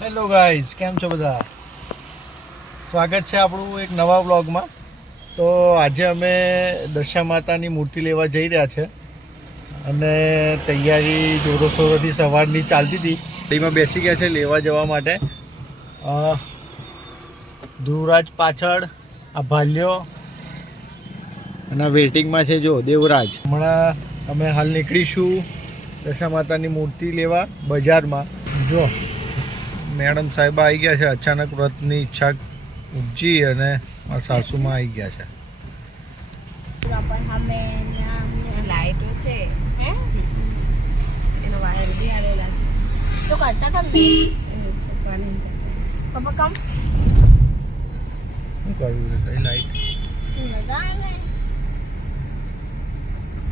Hello guys, કેમ છો બધા? સ્વાગત છે આપણું એક નવા વ્લોગમાં. તો આજે અમે દશા માતાની મૂર્તિ લેવા જઈ રહ્યા છે અને તૈયારી જોરોશોરોથી સવારની ચાલતી હતી. ગાડીમાં બેસી ગયા છે લેવા જવા માટે. ધ્રુવરાજ પાછળ, આ ભાલ્યો અને વેઇટિંગમાં છે જો દેવરાજ. હમણાં અમે હાલ નીકળીશું દશા માતાની મૂર્તિ લેવા બજારમાં. જો મેડમ સાહેબ આવી ગયા છે. અચાનક વ્રતની ઈચ્છા ઉપજી અને મારા સાસુમાં આવી ગયા છે. લાઈટો છે હે એનો વાયર બી આવેલા છે તો કરતા કમ પપ્પા કમ શું કરવું છે તઈ લાઈટ લગાવે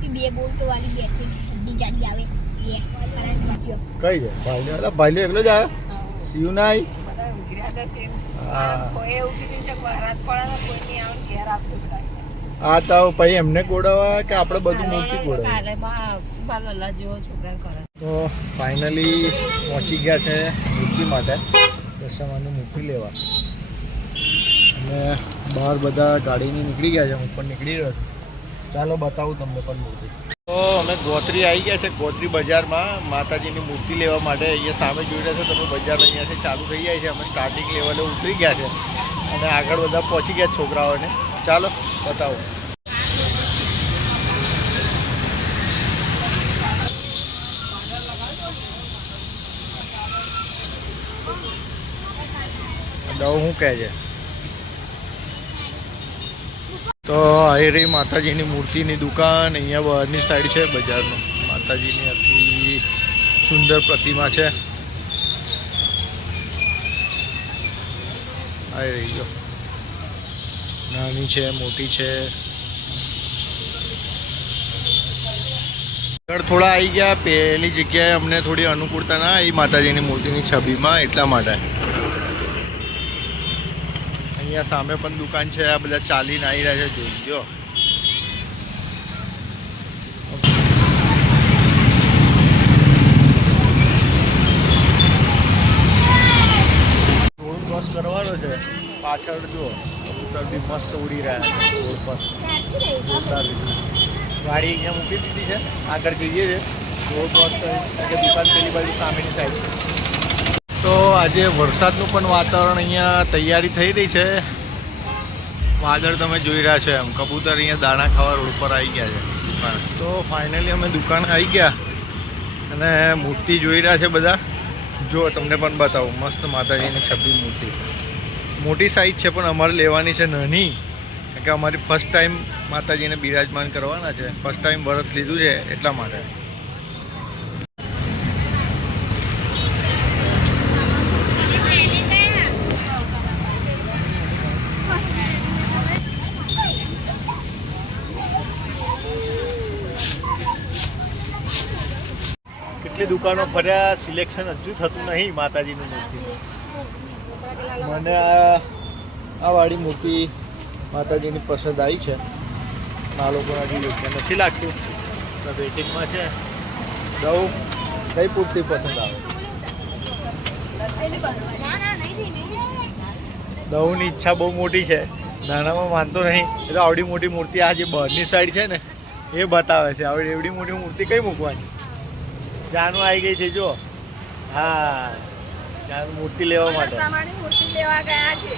કે બે બોલ્ટ વાળી બેટરી ડી આવે બે કરંટ વાળો કઈ છે ભાઈલો? અલા ભાઈલો એકલો જ આવ્યો? સીયુ ના આવી? બધા ઉઘર્યા હતા સીન હા કોઈ એવું કીધું છે કે રાત પડે કોઈ ની આવ ઘેર આપતું હા તો પછી એમને કોડાવા કે આપણે બધું મૂર્તિ કોડાવી? કાલે બાલા જેવો છોકરા કરે. તો ફાઇનલી પહોંચી ગયા છે મૂર્તિ માટે, દશામાની મૂર્તિ લેવા. અને બહાર બધા ગાડીની નીકળી ગયા છે, હું પણ નીકળી રહ્યો છું. ચાલો બતાવું તમને પણ મૂર્તિ. તો અમે ગોત્રી આવી ગયા છે, ગોત્રી બજારમાં માતાજીની મૂર્તિ લેવા માટે. અહીંયા સામે જોઈ રહ્યા છો તમે, બજાર અહીંયાથી ચાલુ થઈ જાય છે. અમે સ્ટાર્ટિંગ લેવલે ઉતરી ગયા છે અને આગળ બધા પહોંચી ગયા છોકરાઓને. ચાલો બતાવો. દવ શું કહે છે? તો આવી રહી માતાજીની મૂર્તિની દુકાન. અહીંયા બહારની સાઈડ છે બજારનો. માતાજીની અતિ સુંદર પ્રતિમા છે. આવી રહી જો, નાની છે, મોટી છે. આગળ થોડા આવી ગયા, પહેલી જગ્યાએ અમને થોડી અનુકૂળતા ના આવી માતાજીની મૂર્તિની છબીમાં, એટલા માટે. અહીંયા સામે પણ દુકાન છે. આ બધા ચાલીને આવી રહ્યા છે, જોઈજો. રોડ ક્રોસ કરવાનો છે. પાછળ જુઓ કબૂતર બી મસ્ત ઉડી રહ્યા છે રોડ પર. જોરદાર ગાડી અહીંયા મૂકી દીધી છે, આગળ જઈએ છે. રોડ ક્રોસ કરી દુકાન પેલી બાજુ સામેની સાઈડ. તો આજે વરસાદનું પણ વાતાવરણ, અહીંયા તૈયારી થઈ રહી છે. વાદળ તમે જોઈ રહ્યા છો એમ. કબૂતર અહીંયા દાણા ખાવા રોડ પર આવી ગયા છે દુકાન. તો ફાઇનલી અમે દુકાન આવી ગયા અને મૂર્તિ જોઈ રહ્યા છે બધા. જો તમને પણ બતાવું, મસ્ત માતાજીની છબી મૂર્તિ. મોટી સાઈઝ છે પણ અમારે લેવાની છે નાની, કારણ કે અમારી ફર્સ્ટ ટાઈમ માતાજીને બિરાજમાન કરવાના છે. ફર્સ્ટ ટાઈમ વ્રત લીધું છે એટલા માટે. કેટલી દુકાનો ફર્યા, સિલેક્શન હજુ થતું નહીં માતાજીની મૂર્તિનું. મને આ વાળી મૂર્તિ માતાજીની પસંદ આવી છે. આ લોકોને હજી યોગ્ય નથી લાગતું, વેટિંગમાં છે. દઉં કઈ પૂરતી પસંદ આવે? દઉંની ઈચ્છા બહુ મોટી છે, નાનામાં માનતો નહીં. એ તો આવડી મોટી મૂર્તિ આ જે બહારની સાઈડ છે ને એ બતાવે છે. આવડી એવડી મોટી મૂર્તિ કઈ મૂકવાની? જાનું આવી ગઈ છે જો. હા, જાનું મૂર્તિ લેવા માટે મૂર્તિ લેવા ગયા છે.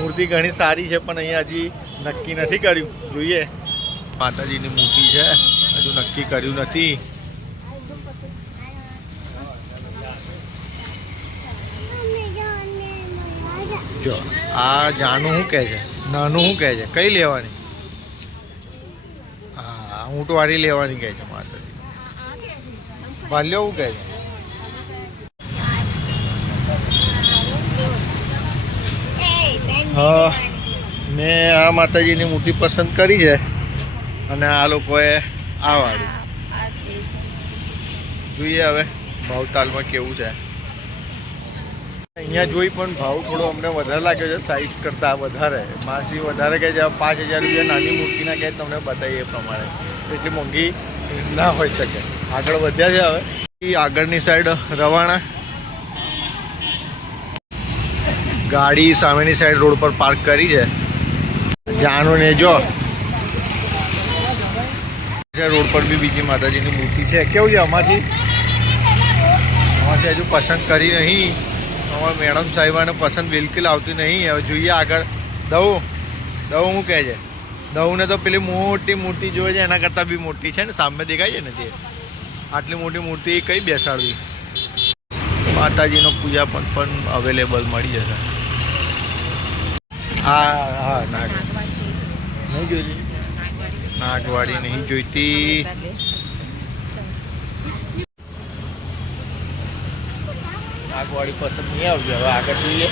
મૂર્તિ ઘણી સારી છે પણ અહીંયા હજી નક્કી નથી કર્યું, જોઈએ. માતાજીની મૂર્તિ છે, હજુ નક્કી કર્યું નથી. જો આ જાનું શું કહે છે, નાનું શું કહે છે, કઈ લેવાની? હા, ઊંટવાળી લેવાની કહે છે માતાજી. ભાલ્યો શું કહે છે? હા, મેં આ માતાજીની મૂર્તિ પસંદ કરી છે અને આ લોકોએ આ વાળી. જોઈએ હવે ભાવતાલમાં કેવું છે. અહીંયા જોઈ પણ ભાવ થોડો અમને વધારે લાગ્યો છે, સાઈઝ કરતાં વધારે. માસી વધારે કહે છે 5,000 રૂપિયા નાની મૂર્તિના કહે, તમને બતાવીએ એ પ્રમાણે. એટલી મોંઘી ના હોઈ શકે. આગળ વધ્યા છે હવે. આગળની સાઈડ રવાના, ગાડી સામેની સાઈડ રોડ પર પાર્ક કરી છે. જાનું ને જો રોડ પર બી બીજી માતાજીની મૂર્તિ છે. કેવું છે અમારથી હજુ પસંદ કરી નહીં. અમારા મેડમ સાહેબાને પસંદ બિલકુલ આવતી નહીં. હવે જોઈએ આગળ. દઉં શું કહે છે? દઉંને તો પેલી મોટી મૂર્તિ જોઈએ છે, એના કરતાં બી મોટી છે ને, સામે દેખાય છે ને જે આટલી મોટી મૂર્તિ કઈ બેસાડવી. માતાજીનો પૂજા પણ અવેલેબલ મળી જશે. હા નહીં જોઈતી, નાગવાડી નહીં જોઈતી. નાગવાડી પસંદ નહીં આવશે. હવે આગળ જોઈએ.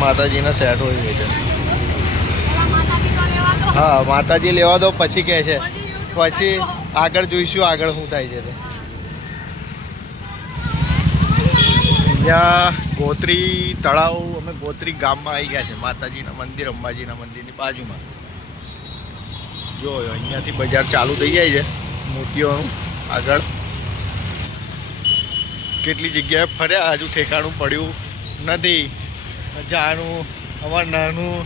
માતાજીના સેટ હોય છે. હા માતાજી લેવા દો પછી કહે છે, પછી આગળ જોઈશું આગળ શું થાય છે. અહીંયા ગોત્રી તળાવ, અમે ગોત્રી ગામમાં આવી ગયા છે. માતાજીના મંદિર, અંબાજીના મંદિરની બાજુમાં. જો અહીંયાથી બજાર ચાલુ થઈ જાય છે મૂર્તિઓનું. આગળ કેટલી જગ્યાએ ફર્યા, હજુ ઠેકાણું પડ્યું નથી. જાનું અમારે નાનું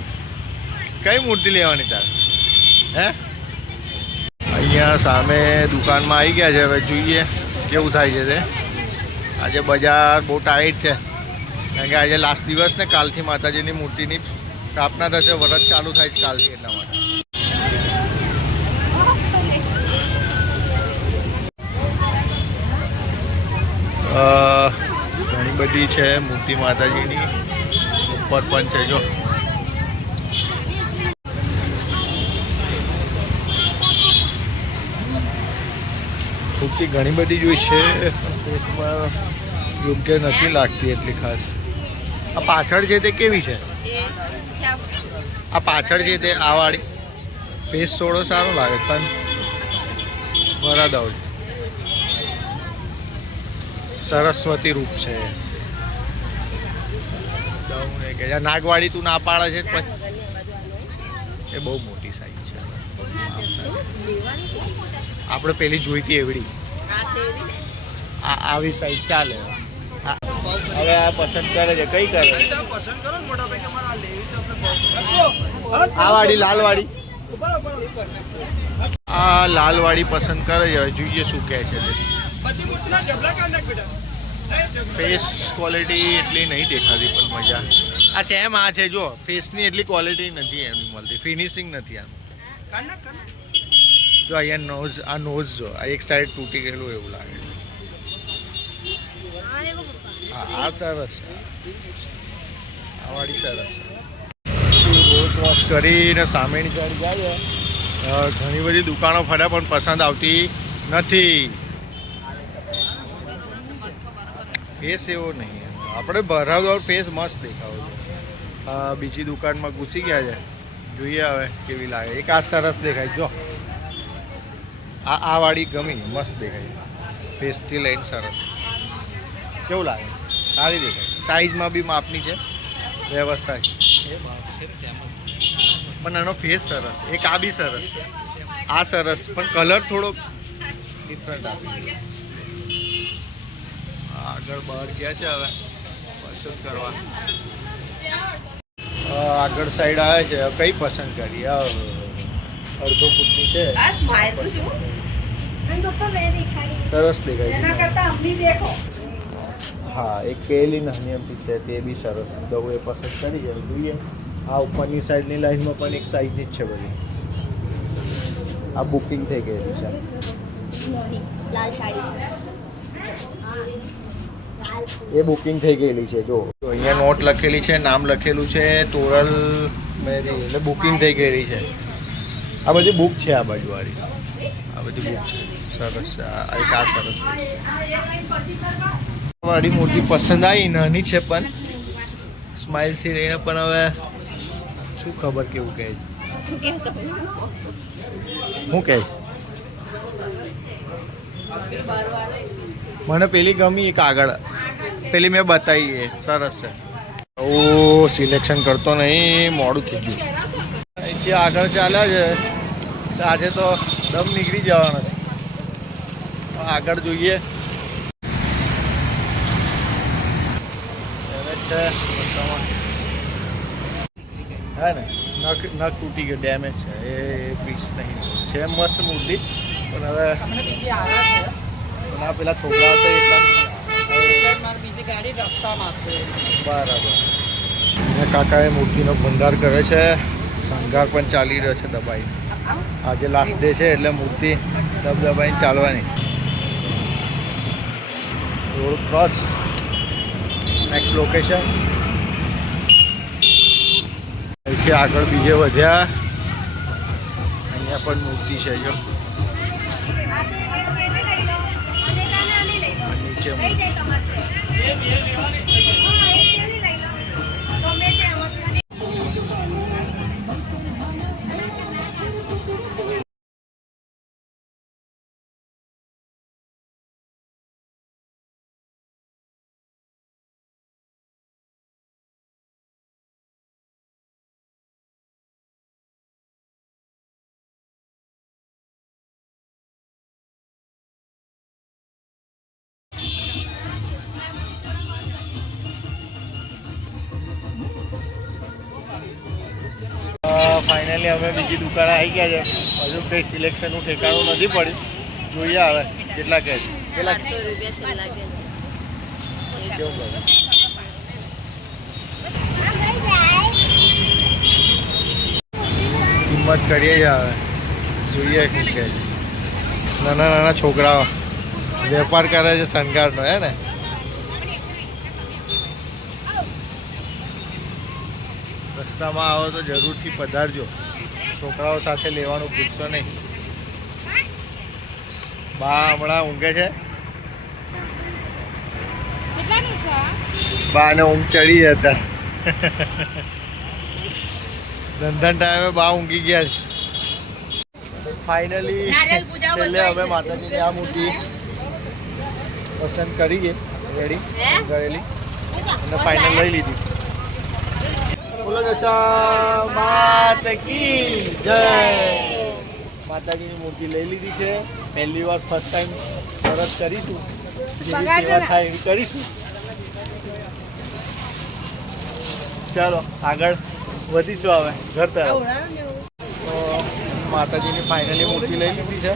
કઈ મૂર્તિ લેવાની તારે? હે અહીંયા સામે દુકાનમાં આવી ગયા છે. હવે જોઈએ કેવું થાય છે તે. આજે બજાર બહુ ટાઈટ છે કારણ કે આજે લાસ્ટ દિવસ ને, કાલથી માતાજીની મૂર્તિની સ્થાપના થશે. વરસ ચાલુ થાય છે કાલથી, એટલા માટે. ઘણી બધી છે મૂર્તિ માતાજીની. ઉપર પણ છે જો. મૂર્તિ ઘણી બધી જોઈ છે, યોગ્ય નથી લાગતી એટલી ખાસ. આ પાછળ છે તે કેવી છે? આ પાછળ છે તે આ વાળી ફેસ થોડો સારો લાગે પણ બરાબર છે. સરસ્વતી રૂપ છે. નાગવાડી તું ના પાડે છે પછી એ બહુ મોટી સાઈઝ છે. આપણે પેલી જોઈતી એવડી આવી સાઈઝ ચાલે. હવે આ પસંદ કરે છે, કઈ કરે? આ વાળી લાલવાળી, આ લાલવાળી પસંદ કરે છે. જોઈએ શું કહે છે. ફેસ ક્વોલિટી એટલી નહીં દેખાતી પણ મજા. આ સેમ આ છે જો, ફેસની એટલી ક્વોલિટી નથી એમની મળતી, ફિનિશિંગ નથી આમ. જો અહીંયા નોઝ, આ નોઝ જો આ એક સાઈડ તૂટી ગયેલું એવું લાગે છે. હા આ સરસ છે, આ વાળી સરસ છે. રોડ ક્રોસ કરીને સામેની સાઈડ જાય. ઘણી બધી દુકાનો ફર્યા પણ પસંદ આવતી નથી. ફેસ એવો નહીં, આપણે ભરાવદાર ફેસ મસ્ત દેખાવો છે. બીજી દુકાનમાં ઘૂસી ગયા છે, જોઈએ હવે કેવી લાગે. એક આ સરસ દેખાય જો, આ વાળી ગમી, મસ્ત દેખાય. ફેસથી લઈને સરસ. કેવું લાગે? સારી દેખાય. સાઈઝમાં બી માપની છે, વ્યવસ્થા છે. પણ એનો ફેસ સરસ. એક આ બી સરસ, આ સરસ પણ કલર થોડો ડિફરન્ટ આપી. આગળ બહાર ગયા છે, હવે પસંદ કરવા. આગળ સાઈડ આવે છે, કઈ પસંદ કરી? અડધો ફૂટની છે, સરસ દેખાય છે. હા એક પેલી નાની એમથી છે તે બી સરસ. દઉં એ પસંદ કરી જાય. જોઈએ આ ઉપરની સાઈડની લાઈનમાં પણ એક સાઈઝની જ છે બધી. આ બુકિંગ થઈ ગયેલી છે. એ બુકિંગ થઈ ગયેલી છે. જો અહીંયા નોટ લખેલી છે, નામ લખેલું છે તોરલ મેરી, એટલે બુકિંગ થઈ ગયેલી છે. આ બધી બુક છે, આ બાજુવાળી આ બધી બુક છે. સરસ છે. એક આ સરસ વાળી મૂર્તિ પસંદ આવી. નાની છે પણ સ્માઇલથી રહીને, પણ હવે શું ખબર કેવું કહે છે. શું કહે? મને પેલી ગમી એક આગળ, પેલી મેં બતાવી સરસ છે. ઓ સિલેક્શન કરતો નહીં, મોડું થઈ ગયું. જે આગળ ચાલ્યા છે તો આજે તો દમ નીકળી જવાનો છે. આગળ જોઈએ છે રસ્તામાં હે ને નખ તૂટી ગયો, ડેમેજ છે એ પીસ નહીં છે. મસ્ત મૂર્તિ પણ હવે આ પેલા છોકરા હતા એટલા બરાબર. અને કાકાએ મૂર્તિનો ભંડાર કરે છે, શણગાર પણ ચાલી રહ્યો છે દબાઈ. આજે લાસ્ટ ડે છે એટલે મૂર્તિ દબાઈને ચાલવાની. Road cross, next location. અહીંથી આગળ બીજે વધ્યા. અહીંયા પણ મૂર્તિ છે જો નીચે ફાઇનલી અમે બીજી દુકાને આવી ગયા છે. હજુ કંઈ સિલેક્શનનું ઠેકાણું નથી પડ્યું. જોઈએ હવે કેટલા કહે છે. કેટલા કિંમત કરીએ છે હવે. જોઈએ શું કહે છે. નાના નાના છોકરાઓ વેપાર કરે છે શણગારનો, હે ને? રસ્તામાં આવો તો જરૂરથી પધારજો. છોકરાઓ સાથે લેવાનું ભૂલશો નહીં. બા હમણાં ઊંઘે છે. બાને ઊંઘ ચડી જતા. ધંધા ટાઈમે બા ઊંઘી ગયા છે. ફાઇનલી છેલ્લે અમે માતાજીની આ મૂર્તિ પસંદ કરીએ, રેડી કરેલી અને ફાઇનલ લઈ લીધી. બોલો દશા માત કી જય. માતાજીની મૂર્તિ લઈ લીધી છે. પહેલી વાર ફર્સ્ટ ટાઈમ શરત કરીશું, જેવી સેવા થાય એવી કરીશું. ચાલો આગળ વધીશું હવે ઘર તરફ. તો માતાજીની ફાઇનલી મૂર્તિ લઈ લીધી છે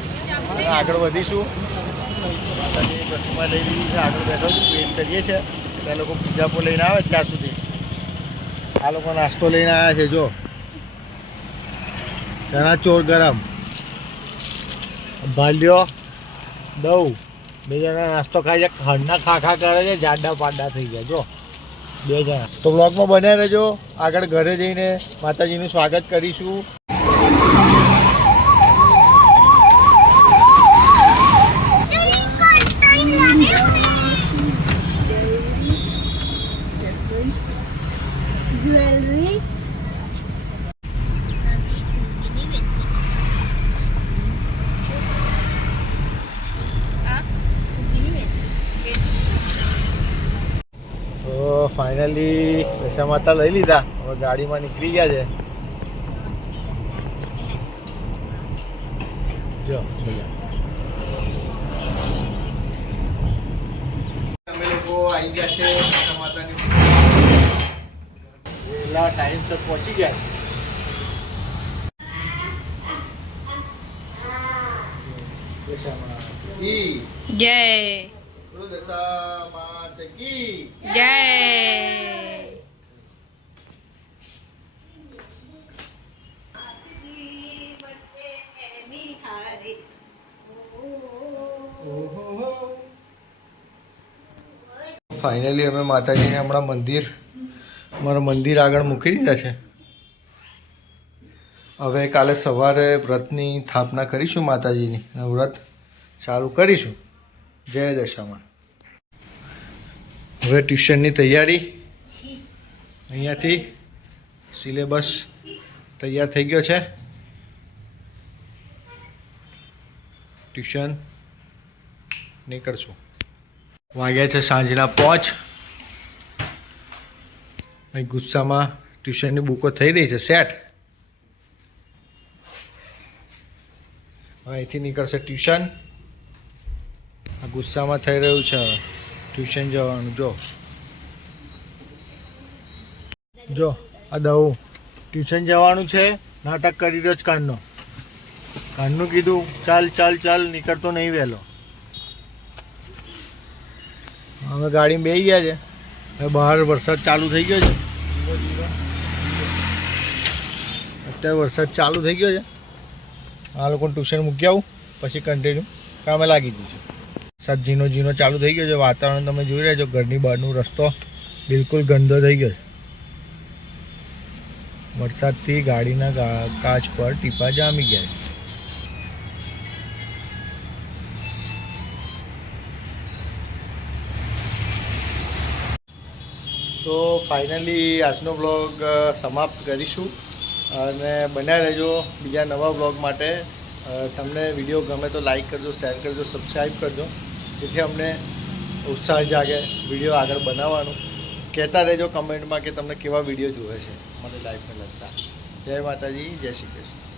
અને આગળ વધીશું. માતાજીની પ્રતિમા લઈ લીધી છે, આગળ બેઠો છું, વેઇટ કરીએ છીએ. ત્યાં લોકો પૂજાપો લઈને આવે ત્યાં સુધી આ લોકો નાસ્તો લઈને આવ્યા છે. જો ચણા ચોર ગરમ, ભાલ્યો, દઉં, બે જણા નાસ્તો ખાય છે. ખંડના ખાખા કરે છે, જાડા પાડા થઈ ગયા જો બે જણા. તો બ્લોગમાં બન્યા રહેજો. આગળ ઘરે જઈને માતાજીનું સ્વાગત કરીશું. જ્વેલરી તો ફાઇનલી પૈસા માતા લઈ લીધા. હવે ગાડીમાં નીકળી ગયા છે. જો અમે લોકો આવી ગયા છે પૈસા માતાની વહેલા ટાઈમસર પહોંચી ગયા. જય દશા માત કી જય. ફાઇનલી અમે માતાજીને હમણાં અમારા મંદિર આગળ મૂકી દીધા છે. હવે કાલે સવારે વ્રતની સ્થાપના કરીશું માતાજીની, વ્રત ચાલુ કરીશું. જય દશામાં. હવે ટ્યુશનની તૈયારી. અહીંયાથી સિલેબસ તૈયાર થઈ ગયો છે. ટ્યુશન નીકળશું. વાગ્યા છે સાંજના 5. અહીં ગુસ્સામાં ટ્યુશનની બુકો થઈ રહી છે સેટ. હવે અહીંથી નીકળશે ટ્યુશન. આ ગુસ્સામાં થઈ રહ્યું છે હવે ટ્યુશન જવાનું. જો આ દવું ટ્યુશન જવાનું છે, નાટક કરી રહ્યો છે કાનનું કીધું ચાલ ચાલ ચાલ, નીકળતો નહીં વહેલો. અમે ગાડીમાં બેસી ગયા છે. હવે બહાર વરસાદ ચાલુ થઈ ગયો છે. અત્યારે વરસાદ ચાલુ થઈ ગયો છે. આ લોકોને ટ્યુશન મૂકી આવું પછી કન્ટિન્યુ કામે લાગી જઈશું. વરસાદ ઝીનો ઝીનો ચાલુ થઈ ગયો છે. વાતાવરણ તમે જોઈ રહ્યા છો. ઘરની બહારનો રસ્તો બિલકુલ ગંદો થઈ ગયો છે. વરસાદથી ગાડીના કાચ પર ટીપા જામી ગયા છે. તો ફાઇનલી આજનો બ્લોગ સમાપ્ત કરીશું અને બન્યા રહેજો બીજા નવા બ્લોગ માટે. તમને વિડીયો ગમે તો લાઈક કરજો, શેર કરજો, સબસ્ક્રાઈબ કરજો, જેથી અમને ઉત્સાહ જાગે વિડીયો આગળ બનાવવાનું. કહેતા રહેજો કમેન્ટમાં કે તમને કેવા વિડીયો જોવે છે મને લાઈફને લગતા. જય માતાજી, જય શ્રી કૃષ્ણ.